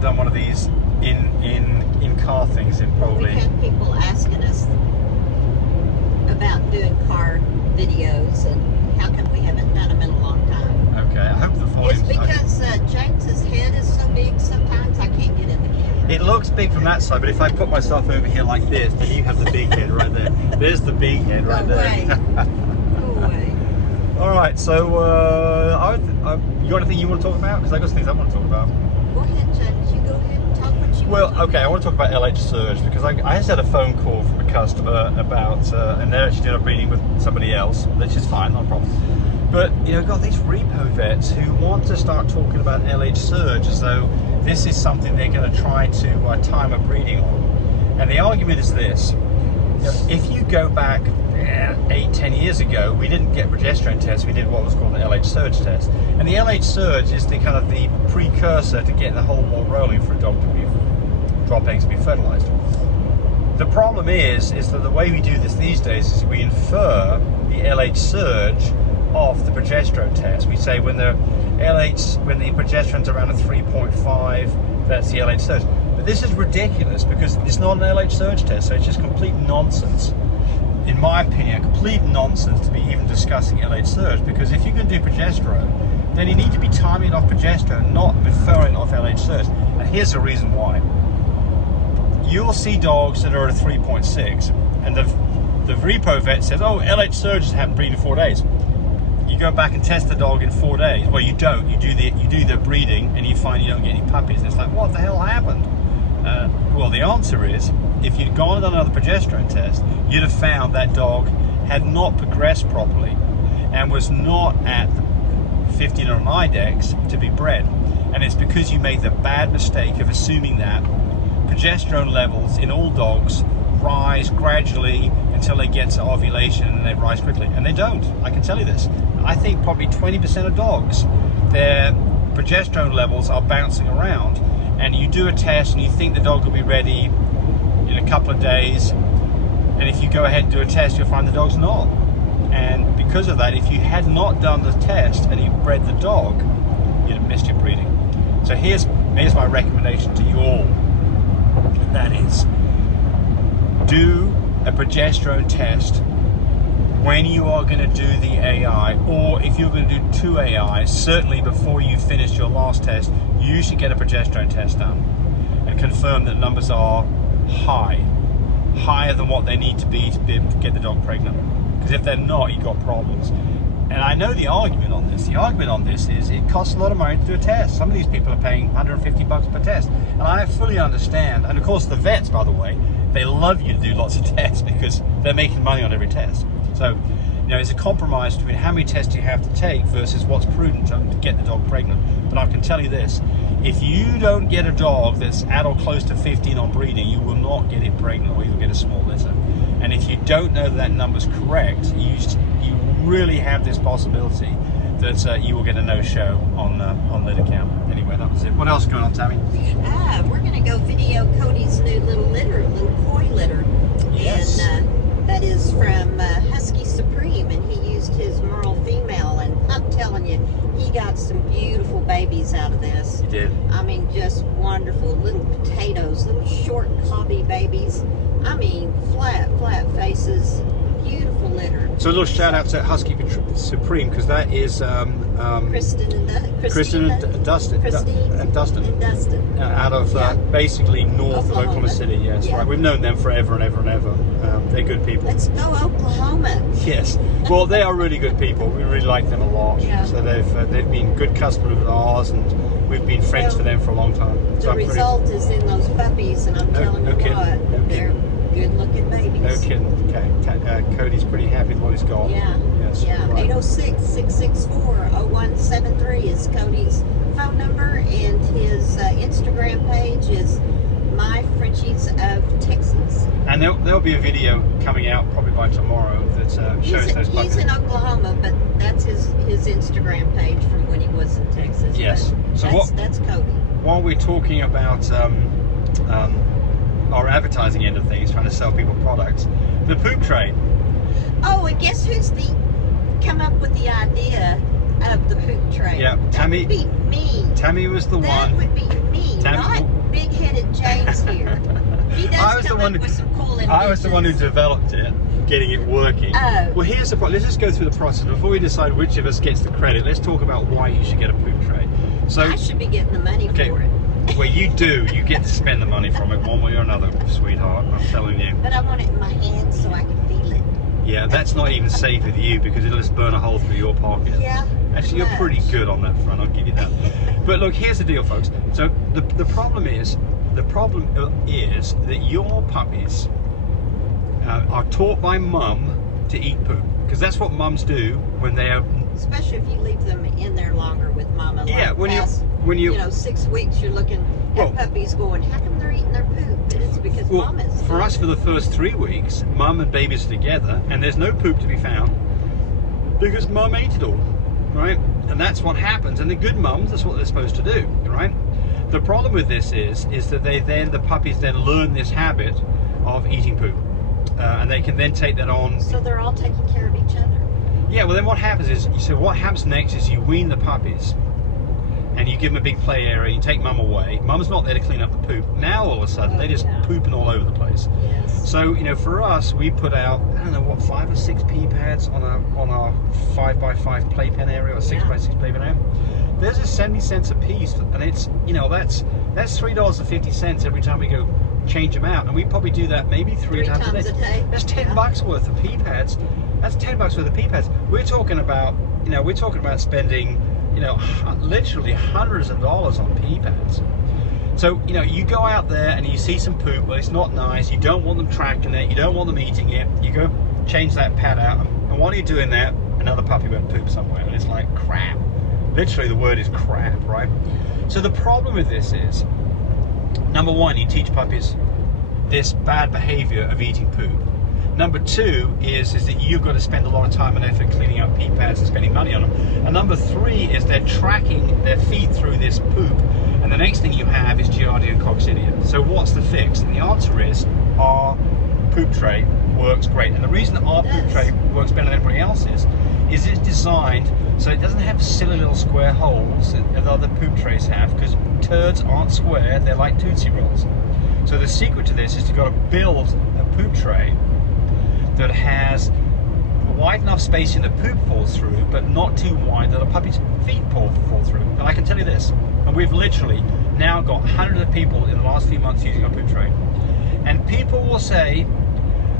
haven't done one of these in car things in probably. We've had people asking us about doing car videos and how come we haven't done them in a long time. Okay, I hope the volume's... It's because James's head is so big sometimes I can't get in the camera. It looks big from that side, but if I put myself over here like this, then you have the big head right there. There's the big head right there. Go away. All right, so you got anything you want to talk about? Because I got things I want to talk about. Go ahead, James. You go ahead and talk what you want. Well, okay, I want to talk about LH Surge because I just had a phone call from a customer about, and they're actually doing a breeding with somebody else, which is fine, no problem. But, you know, got these repo vets who want to start talking about LH Surge as though this is something they're going to try to time a breeding on. And the argument is this: if you go back 8-10 years ago, we didn't get progesterone tests, we did what was called an LH Surge test. And the LH Surge is the kind of the precursor to getting the whole ball rolling for a dog to be drop eggs to be fertilized. The problem is that the way we do this these days is we infer the LH Surge off the progesterone test. We say when the progesterone's around a 3.5, that's the LH Surge. But this is ridiculous because it's not an LH Surge test, so it's just complete nonsense. In my opinion, complete nonsense to be even discussing LH Surge, because if you're going to do progesterone, then you need to be timing it off progesterone, not referring off LH Surge. And here's the reason why. You'll see dogs that are at a 3.6, and the repo vet says, oh, LH Surge has happened breeding in 4 days. You go back and test the dog in 4 days. Well, you don't. You do the breeding, and you find you don't get any puppies. And it's like, what the hell happened? Well, the answer is, if you'd gone and done another progesterone test, you'd have found that dog had not progressed properly and was not at 15 or an IDEX to be bred. And it's because you made the bad mistake of assuming that progesterone levels in all dogs rise gradually until they get to ovulation and they rise quickly. And they don't. I can tell you this. I think probably 20% of dogs, their progesterone levels are bouncing around. And you do a test and you think the dog will be ready in a couple of days, and if you go ahead and do a test, you'll find the dog's not. And because of that, if you had not done the test and you bred the dog, you'd have missed your breeding. So here's my recommendation to you all, and that is, do a progesterone test when you are going to do the AI, or if you're going to do 2 AIs, certainly before you finish your last test, you should get a progesterone test done and confirm that numbers are higher than what they need to be able to get the dog pregnant. Because if they're not, you've got problems. And I know the argument on this. The argument on this is it costs a lot of money to do a test. Some of these people are paying $150 per test. And I fully understand. And of course the vets, by the way, they love you to do lots of tests because they're making money on every test. So, you know, it's a compromise between how many tests you have to take versus what's prudent to get the dog pregnant. But I can tell you this, if you don't get a dog that's at or close to 15 on breeding, you will not get it pregnant, or you'll get a small litter. And if you don't know that number's correct, you really have this possibility that you will get a no-show on litter count. Anyway, that was it. What else is going on, Tammy? We're going to go video Cody's new little litter, little koi litter. Yes. And that is from Husky Supreme, and he used his Merle female, and I'm telling you, he got some beautiful babies out of this. He did. I mean, just wonderful little potatoes, little short cobby babies. I mean, flat faces, beautiful litter. So a little shout out to Husky Supreme, because that is Kristen and Dustin out of basically north of Oklahoma City. Yes, yeah. Right. We've known them forever and ever and ever. They're good people. Let's go Oklahoma. Yes. Well, they are really good people. We really like them a lot. Yeah. So they've been good customers of ours, and we've been friends for them for a long time. The result is in those puppies, and I'm telling you what, they're good-looking babies. No kidding. Okay. Cody's pretty happy with what he's got. Yeah. Yes. Yeah. Right. 806-664-0173 is Cody's phone number, and his Instagram page is My Frenchies of Texas. And there'll be a video coming out probably by tomorrow that shows those puppies. He's in Oklahoma, but that's his Instagram page from when he was in Texas. Yes. So that's Cody. While we're talking about our advertising end of things, trying to sell people products, the poop tray. Oh, and guess who's come up with the idea of the poop tray? Yeah, Tammy. That would be me. Tammy was the one. That would be me. one. With some cool I was the one who inventions. developed it, getting it working. Oh. Well, here's the point. Let's just go through the process before we decide which of us gets the credit. Let's talk about why you should get a poop tray. So, I should be getting the money okay, for it. well, you do. You get to spend the money from it one way or another, sweetheart. I'm telling you. But I want it in my hands so I can feel it. Yeah, that's not even safe with you because it'll just burn a hole through your pocket. Yeah. Actually, you're pretty good on that front. I'll give you that. But look, here's the deal, folks. So the problem is that your puppies are taught by mum to eat poop, because that's what mums do when they are. Especially if you leave them in there longer with mama. Yeah, like when you 6 weeks, you're looking at puppies going, how come they're eating their poop? And it's because mom is. For us, for the first 3 weeks, mum and babies are together, and there's no poop to be found because mum ate it all, right? And that's what happens. And the good mums, that's what they're supposed to do, right? The problem with this is that the puppies then learn this habit of eating poop, and they can then take that on. So they're all taking care of each other. Yeah, well then what happens is, so what happens next is you wean the puppies and you give them a big play area, you take mum away. Mum's not there to clean up the poop. Now all of a sudden they're just pooping all over the place. Yes. So, for us, we put out, I don't know what, 5 or 6 pee pads on our 5x5 playpen area, or 6x6 playpen area. There's just 70 cents a piece, and it's, that's $3.50 every time we go change them out, and we probably do that maybe three times a day. That's $10 worth of pee pads. That's $10 worth of pee pads. We're talking about, spending, literally hundreds of dollars on pee pads. So, you go out there and you see some poop, well, it's not nice, you don't want them tracking it, you don't want them eating it, you go change that pad out, and while you're doing that, another puppy went poop somewhere, and it's like crap. Literally, the word is crap, right? So the problem with this is, number one, you teach puppies this bad behavior of eating poop. Number two is that you've got to spend a lot of time and effort cleaning up pee pads and spending money on them. And number three is they're tracking their feed through this poop. And the next thing you have is Giardia and Coccidia. So what's the fix? And the answer is our poop tray works great. And the reason our poop tray works better than everybody else's is it's designed so it doesn't have silly little square holes that other poop trays have, because turds aren't square, they're like Tootsie Rolls. So the secret to this is you've got to build a poop tray that has wide enough space in the poop falls through, but not too wide that a puppy's feet fall through. And I can tell you this, and we've literally now got hundreds of people in the last few months using our poop tray. And people will say,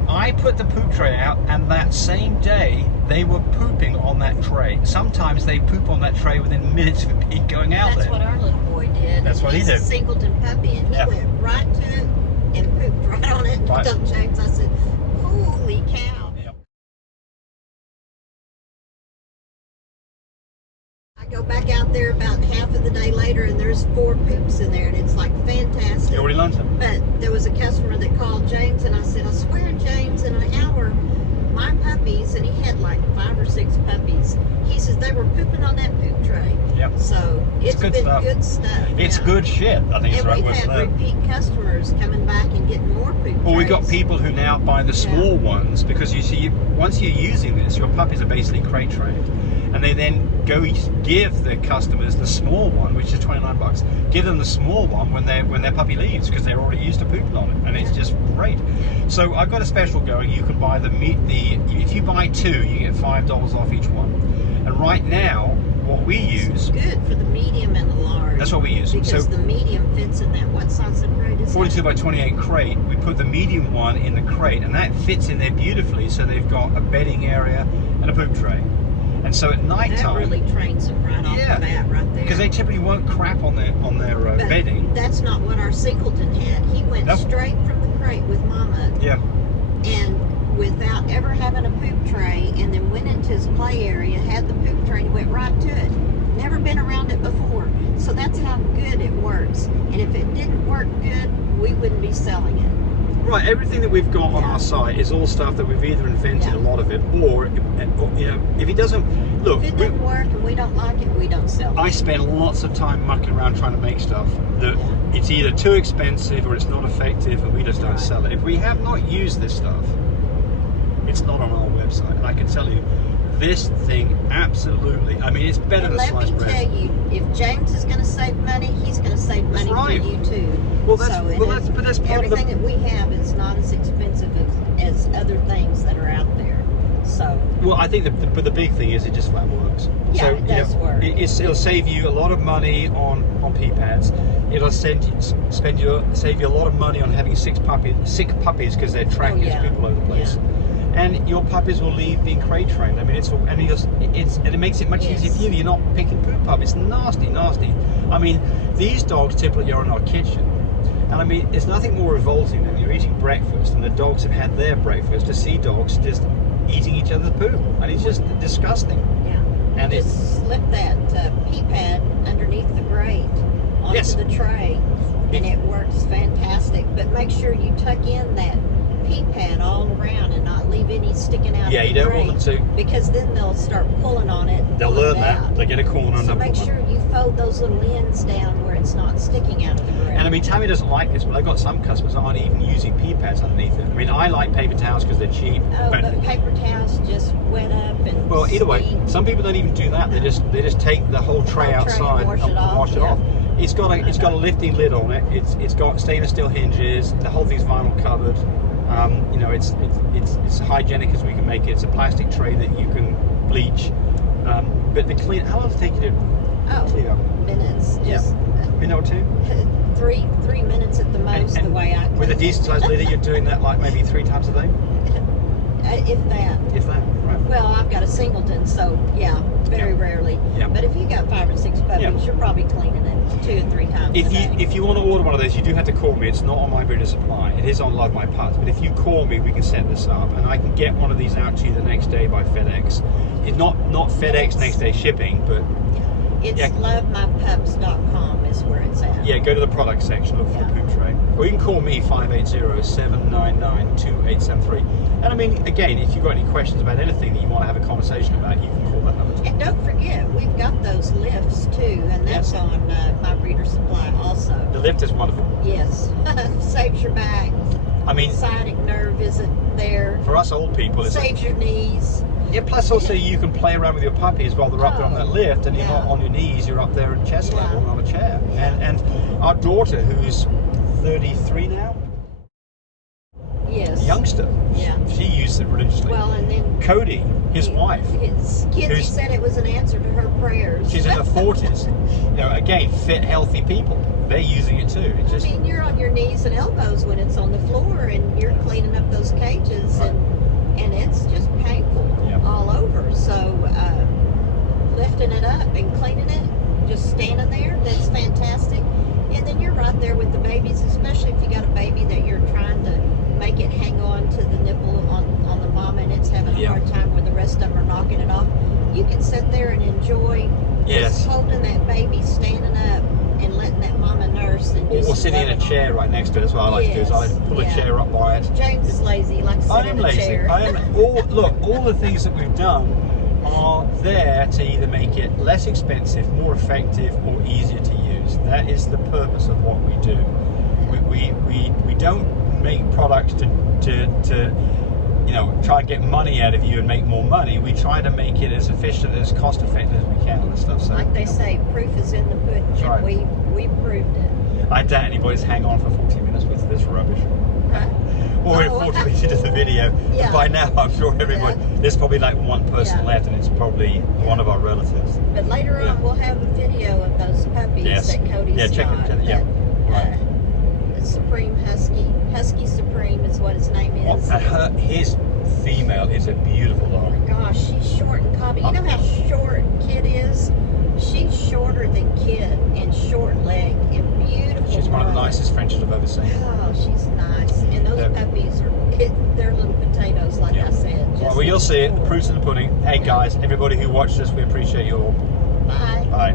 I put the poop tray out, and that same day they were pooping on that tray. Sometimes they poop on that tray within minutes of it going out there. That's what our little boy did. That's what he did. He's a singleton puppy, and he went right to it and pooped right on it. Right. And James, I said, holy cow. Yep. I go back out there about half of the day later, and there's 4 poops in there, and it's like fantastic. You already learned them. But there was a customer that called James, and I said, I swear, James, in an hour, my puppies, and he had like 5 or 6 puppies, he says they were pooping on that poop tray. Yep. So it's good been stuff. good stuff. It's good shit, I think is the right And word we've for had that. repeat customers coming back and getting more poop Well, we've trays. got people who now buy the small ones, because you see, once you're using this, your puppies are basically crate trained, and they then go give the customers the small one, which is $29. Give them the small one when their puppy leaves, because they're already used to pooping on it, and it's just great. So I've got a special going. You can buy if you buy 2, you get $5 off each one. And right now, what we use, It's good for the medium and the large. that's what we use. Because So the medium fits in that. What size of crate is 42 that? by 28 crate, we put the medium one in the crate, and that fits in there beautifully. So they've got a bedding area and a poop tray. And so at night That time, really trains them right off the bat right there. because they typically won't crap on their But bedding. that's not what our singleton had. He went Nope. straight from the crate with Mama, Yeah, and without ever having a poop tray, and then went into his play area, had the poop tray, and went right to it. Never been around it before. So that's how good it works. And if it didn't work good, we wouldn't be selling it. right. Everything that we've got on our site is all stuff that we've either invented, a lot of it, or if it doesn't look. If it doesn't work and we don't like it, we don't sell it. I spend lots of time mucking around trying to make stuff that it's either too expensive or it's not effective, and we just don't sell it. If we have not used this stuff, it's not on our website. And I can tell you, this thing absolutely, I mean, it's better And than let sliced me bread. tell you, if James is going to save money, he's going to save money right. for you too. Well, that's part of everything that we have is not as expensive as other things that are out there. So. Well, I think the big thing is it just flat works. Yeah, so, it does work. It'll save you a lot of money on pee pads. It'll save you a lot of money on having sick puppies because they're tracking people over the place. Yeah. And your puppies will leave being crate trained. I mean, it makes it much easier for you. You're not picking poop up. It's nasty. I mean, these dogs typically are in our kitchen, and I mean, it's nothing more revolting than you're eating breakfast and the dogs have had their breakfast to see dogs just eating each other's poop, and it's just disgusting. Yeah. And just slip that pee pad underneath the grate onto the tray, and it works fantastic. But make sure you tuck in that pee pad all around and not leave any sticking out. Yeah, you don't want them to, because then they'll start pulling on it. They'll learn that. They get a corner. So make sure you fold those little ends down where it's not sticking out of the grate. And I mean, Tammy doesn't like this, but I've got some customers that aren't even using pee pads underneath it. I mean, I like paper towels because they're cheap. Oh, but paper towels just wet up and. Well, either way, some people don't even do that. They just take the whole tray outside and wash it off. It's got a lifting lid on it. It's got stainless steel hinges. The whole thing's vinyl covered. You know, it's hygienic as we can make it. It's a plastic tray that you can bleach. But the clean, how long does it take you to clean up? Minutes. Just minute or two. 3 minutes at the most. And the way I clean. With a decent sized lady, you're doing that like maybe 3 times a day. If that. Right. Well, I've got a singleton, so very rarely. Yeah. But if you got 5 or 6 puppies, you're probably cleaning it 2 or 3 times a day. If you want to order one of those, you do have to call me. It's not on my breeder supply. It is on Love My Pets. But if you call me, we can set this up, and I can get one of these out to you the next day by FedEx. It's not FedEx next day shipping, but it's lovemypups.com is where it's at. Yeah, go to the product section, look for the poop tray. Or you can call me 580-799-2873. And I mean, again, if you've got any questions about anything that you want to have a conversation about, you can call that number too. And don't forget, we've got those lifts too, and that's on my breeder supply also. The lift is wonderful. Yes, saves your back. I mean, sciatic nerve isn't there. For us old people, it saves your knees. Yeah, plus also you can play around with your puppies while they're up there on that lift, and you're not on your knees, you're up there at chest level on a chair. And our daughter, who's 33 now, youngster, she used it religiously. Well, and then Cody, his wife, Kinsey said it was an answer to her prayers. She's in her 40s. You know, again, fit, healthy people. They're using it too. I mean, you're on your knees and elbows when it's on the floor, and you're cleaning up those cages, and it's just painful all over. So lifting it up and cleaning it, just standing there, that's fantastic. And then you're right there with the babies, especially if you got a baby that you're trying to make it hang on to the nipple on the mama, and it's having a hard time where the rest of them are knocking it off. You can sit there and enjoy just holding that baby, standing up, and letting that mama nurse. And or sitting in a chair right next to it. That's what I like to do. Is I pull a chair up by it. James is lazy. He likes to sit in a chair. I am lazy. All the things that we've done are there to either make it less expensive, more effective, or easier to use. That is the purpose of what we do. We don't make products to try and get money out of you and make more money. We try to make it as efficient, as cost effective as we can on this stuff. So, like they say, proof is in the pudding. Right. We proved it. I doubt anybody's hang on for 40 minutes with this rubbish. Or 40 minutes into the video. But by now, I'm sure everybody. There's probably like one person left, and it's probably one of our relatives. But later on, we'll have a video of those puppies that Cody's got. Supreme Husky Supreme is what his name is. His female is a beautiful dog. Oh my gosh, she's short and cobby. You know how short Kid is? She's shorter than Kid and short leg and beautiful. She's one of the nicest Frenchies I've ever seen. Oh, she's nice. And those puppies they're little potatoes, like I said. Well, you'll see it. The proof's in the pudding. Hey guys, everybody who watched this, we appreciate you all. Bye. Bye.